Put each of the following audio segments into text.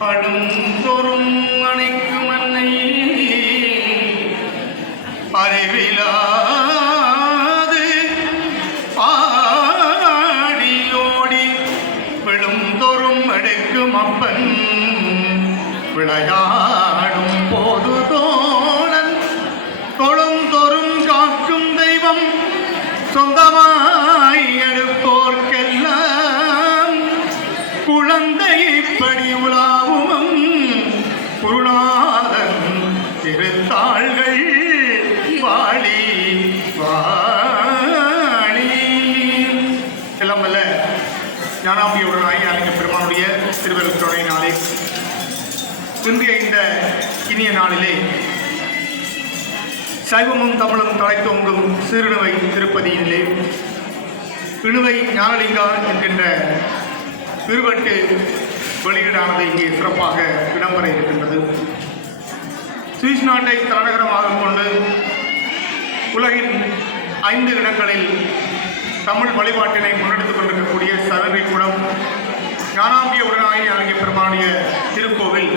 படுந்தொறும் அணைக்கும் அன்னை அறிவிலாது ஆடியோடி விழுந்தொறும் எடுக்கும் அப்பன் விளையாடும் போது தோழன் தொழுந்தொறும் காக்கும் தெய்வம் சொந்தமாய் எடுப்போர்க்கெல்லாம் குழந்தைப்படி உலாவும் குருநாதன் திருத்தாள்கள் வாழி வாழி. எல்லாம் வல்ல ஞானாம்பியுடன் அறிஞ பெருமானுடைய திருவருளுடைய நாளே, இன்றைய இந்த இனிய நாளிலே சைவமும் தமிழும் தலைத்தோங்கும் சீருணுவை திருப்பதியிலே இணுவை ஞானலிங்கா என்கின்ற திருவட்டு வெளியீடானது இங்கே சிறப்பாக இடம்பெற இருக்கின்றது. சுவிஸ் நாட்டை தலைநகரமாக கொண்டு உலகின் 5 இடங்களில் தமிழ் வழிபாட்டினை முன்னெடுத்துக் கொண்டிருக்கக்கூடிய சரணிக்குடம் ஞானாம்பிய உடனாய் அறிஞ பெருமானுடைய திருக்கோவில்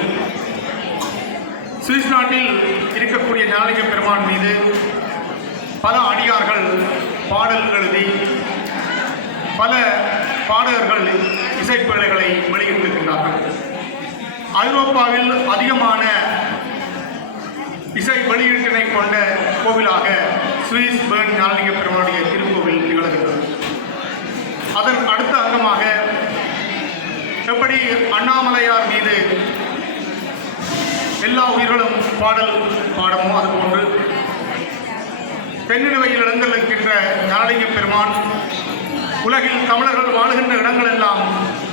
சுவிஸ் நாட்டில் இருக்கக்கூடிய ஞானலிங்க பெருமான் மீது பல அடியார்கள் பாடல் எழுதி பல பாடகர்கள் இசைப்பிழைகளை வெளியிட்டிருக்கிறார்கள். ஐரோப்பாவில் அதிகமான இசை வெளியீட்டினை கொண்ட கோவிலாக சுவிஸ் பேர்ன் ஞானலிங்க பெருமானுடைய திருக்கோவில் திகழ்கிறது. அதன் அடுத்த அங்கமாக எப்படி அண்ணாமலையார் மீது எல்லா உயிர்களும் பாடல் பாடமோ அதுபோன்று தென்னிடுவையில் எழுந்திருக்கின்ற ஞானலிங்க பெருமான் உலகில் தமிழர்கள் வாழுகின்ற இடங்களெல்லாம்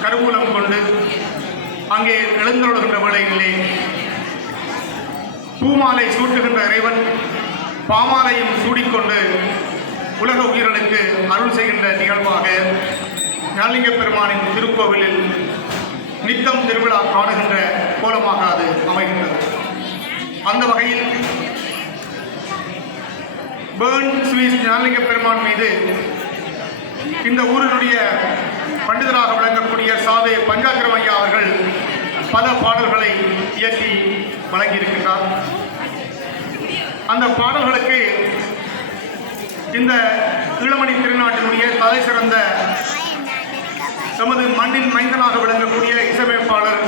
கருவூலம் கொண்டு அங்கே எழுந்தருளுகின்ற வேளையிலே பூமாலை சூட்டுகின்ற இறைவன் பாமாலையும் சூடிக்கொண்டு உலக உயிர்களுக்கு அருள் செய்கின்ற நிகழ்வாக ஞானலிங்க பெருமானின் திருக்கோவிலில் நித்தம் திருவிழா காணுகின்ற கோலமாக அது அமைகின்றது. அந்த வகையில் பேர்ன் சுவிஸ் ஞானலிங்க பெருமான் மீது இந்த ஊரினுடைய பண்டிதராக விளங்கக்கூடிய சாவே பஞ்சாக்கிரம் ஐயா அவர்கள் பல பாடல்களை இயற்றி வழங்கியிருக்கின்றார். அந்த பாடல்களுக்கு இந்த ஈழமணி திருநாட்டினுடைய தலை சிறந்த நமது மண்ணின் மைந்தனாக விளங்கக்கூடிய இசையமைப்பாளர்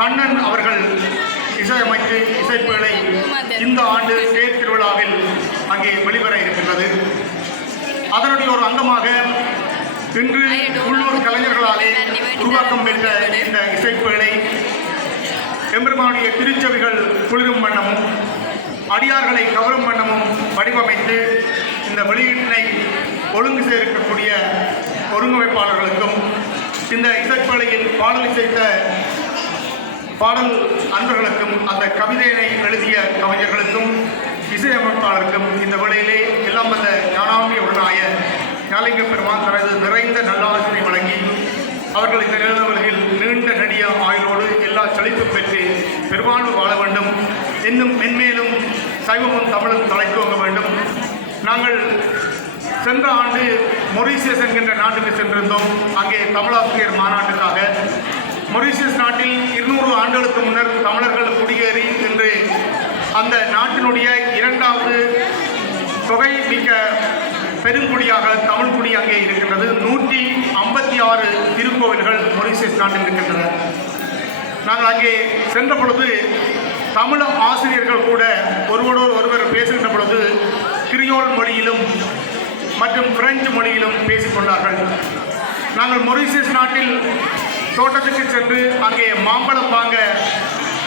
கண்ணன் அவர்கள் இசையமைத்து இசைப்புகளை இந்த ஆண்டு தேர் திருவிழாவில் அங்கே வெளிவர இருக்கின்றது. அதனுடைய ஒரு அங்கமாக இன்று உள்ளூர் கலைஞர்களாலே உருவாக்கம் பெற்ற இந்த இசைப்புகளை எம்பெருமானுடைய திருச்செவிகள் குளிரும் வண்ணமும் அடியார்களை கவரும் வண்ணமும் வடிவமைத்து இந்த வெளியீட்டினை ஒழுங்கு செய்திருக்கக்கூடிய ஒருங்கமைப்பாளர்களுக்கும் இந்த இசைப்பலையில் பாடல் இசைத்த பாடல் அன்பர்களுக்கும் அந்த கவிதையினை எழுதிய கவிஞர்களுக்கும் இசையமைப்பாளருக்கும் இந்த வேளையிலே எல்லாம் வந்த ஞானாம்பிய உடனாய ஞானலிங்க பெருமான் தனது நிறைந்த நல்லாசினை வழங்கி அவர்கள் இந்த நிலவுலகில் நீண்ட நெடிய ஆயுளோடு எல்லா செழிப்பும் பெற்று பெருமாள் வாழ வேண்டும், இன்னும் மென்மேலும் சைவமும் தமிழும் தலைத்துவங்க வேண்டும். நாங்கள் சென்ற ஆண்டு மொரீசியஸ் என்கின்ற நாட்டுக்கு சென்றிருந்தோம். அங்கே தமிழாசிரியர் மாநாட்டுக்காக மொரீசியஸ் நாட்டில் 200 ஆண்டுகளுக்கு முன்னர் தமிழர்கள் குடியேறி இன்று அந்த நாட்டினுடைய 2வது தொகை மிக்க பெருங்குடியாக தமிழ் குடி அங்கே இருக்கின்றது. 156 திருக்கோவில்கள் மொரீசியஸ் நாட்டில் இருக்கின்றன. நாங்கள் அங்கே சென்ற பொழுது தமிழ் ஆசிரியர்கள் கூட ஒருவர் பேசுகின்ற பொழுது கிரியோல் மொழியிலும் மற்றும் பிரெஞ்சு மொழியிலும் பேசிக்கொண்டார்கள். நாங்கள் மொரீசியஸ் நாட்டில் தோட்டத்துக்கு சென்று அங்கே மாம்பழம் வாங்க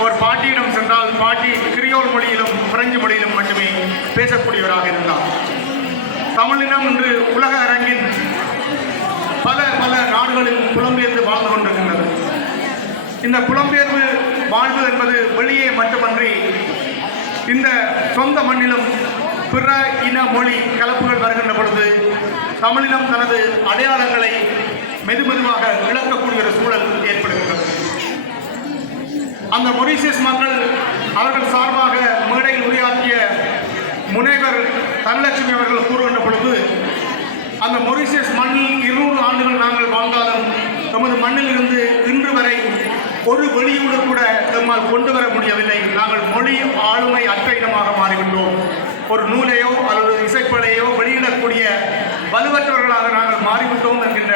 ஒரு பாட்டியிடம் சென்றால் பாட்டி கிரியோல் மொழியிலும் பிரெஞ்சு மொழியிலும் மட்டுமே பேசக்கூடியவராக இருந்தார். தமிழினம் இன்று உலக அரங்கின் பல நாடுகளில் புலம்பெயர்ந்து வாழ்ந்து கொண்டிருக்கின்றது. இந்த புலம்பெயர்வு வாழ்வு என்பது வெளியே மட்டுமன்றி இந்த சொந்த மண்ணிலும் பிற இன மொழி கலப்புகள் வருகின்ற பொழுது தமிழினம் தனது அடையாளங்களை மெதுமெதுவாக இழக்கக்கூடிய ஒரு சூழல் ஏற்படுகின்றது. அந்த மொரீசியஸ் மக்கள் அவர்கள் சார்பாக மேடையில் உரையாற்றிய முனைவர் தனலட்சுமி அவர்கள் கூறுகின்ற பொழுது அந்த மொரீசியஸ் மண்ணில் 200 ஆண்டுகள் நாங்கள் வாழ்ந்தாலும் நமது மண்ணில் இருந்து இன்று வரை ஒரு வெளியூடு கூட நம்மால் கொண்டு வர முடியவில்லை. நாங்கள் மொழி ஆளுமை அற்ற இனமாக மாறிவிட்டோம். ஒரு நூலையோ அல்லது இசைப்படையோ வெளியிடக்கூடிய வலுவற்றவர்களாக நாங்கள் மாறிவிட்டோம் என்கின்ற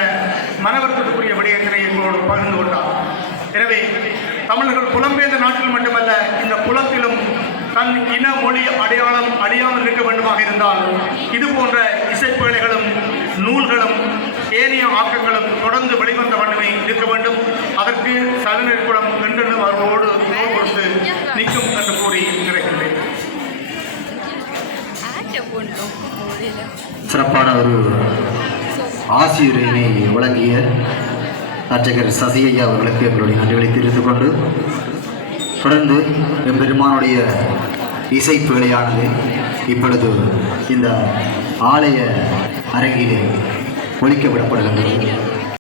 மனவருத்தத்துக்குரிய விடயத்தினை எங்களோடு பகிர்ந்து கொண்டார். எனவே தமிழர்கள் புலம்பெயர்ந்த நாட்டில் மட்டுமல்ல, இந்த புலத்திலும் தன் இன மொழி அடையாளம் அழியாமல் இருக்க வேண்டுமாக இருந்தால் இது போன்ற இசைப்பேழைகளும் நூல்களும் ஏனைய ஆக்கங்களும் தொடர்ந்து வெளிவந்த வண்ணமே இருக்க வேண்டும். அதற்கு சலநெருக்குளம் என்றென்று அவர்களோடு தோல் கொடுத்து நிற்கும் என்று கூறி நிறைக்கின்றேன். சிறப்பான ஒரு ஆசிரியரை வழங்கிய அர்ச்சகர் சசிஐயா அவர்களுக்கு எங்களுடைய நன்றிகளை தெரிவித்துக் கொண்டு தொடர்ந்து எம்பெருமானுடைய இசைப்பேழையானது இப்பொழுது இந்த ஆலய அரங்கிலே ஒலிக்க விடப்படுகின்றது.